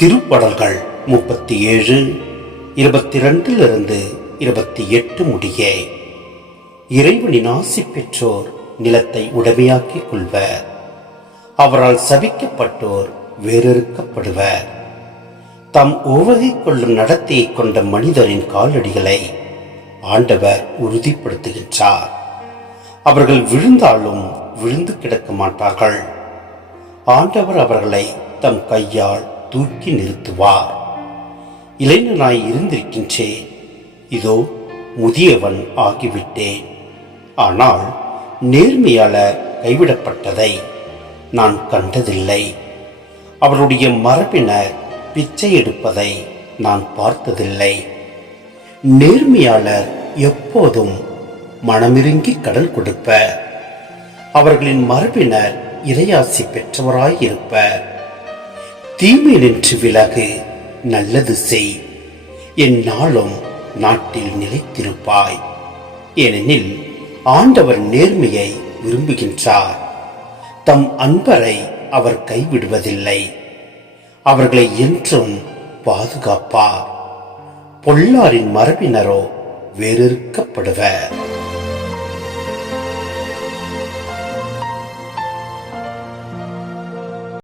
திருப்படல்கள் 37 22 28 முடிய. இறைவனின் ஆசி பெற்றோர் நிலத்தை உடைமையாக்கிக் கொள்வர். அவரால் சபிக்கப்பட்டோர் வேறறுக்கப்படுவர். தம் உவகை கொள்ளும் நடத்தையை கொண்ட மனிதரின் காலடிகளை ஆண்டவர் உறுதிப்படுத்துகின்றார். அவர்கள் விழுந்தாலும் விழுந்து கிடக்க மாட்டார்கள். ஆண்டவர் அவர்களை தம் கையால் தூக்கி நிறுத்துவார். இளைஞனாய் இருந்திருக்கின்றேன், இதோ முதியவன் ஆகிவிட்டேன். ஆனால் நேர்மையாளர் கைவிடப்பட்டதை நான் கண்டதில்லை. அவருடைய மரபினர் பிச்சை எடுப்பதை நான் பார்த்ததில்லை. நேர்மையாளர் எப்போதும் மனமிருங்கி கடன் கொடுப்பர். அவர்களின் மரபினர் இறையாசி பெற்றவராயிருப்பர். தீமை நின்று விலகு, நல்லது செய், என் நாளும் நாட்டில் நிலைத்திருப்பாய். ஏனெனில் ஆண்டவர் நேர்மையை விரும்புகின்றார். தம் அன்பரை அவர் கைவிடுவதில்லை. அவர்களை என்றும் பாதுகாப்பார். பொல்லாரின் மரபினரோ வேறறுக்கப்படுவர்.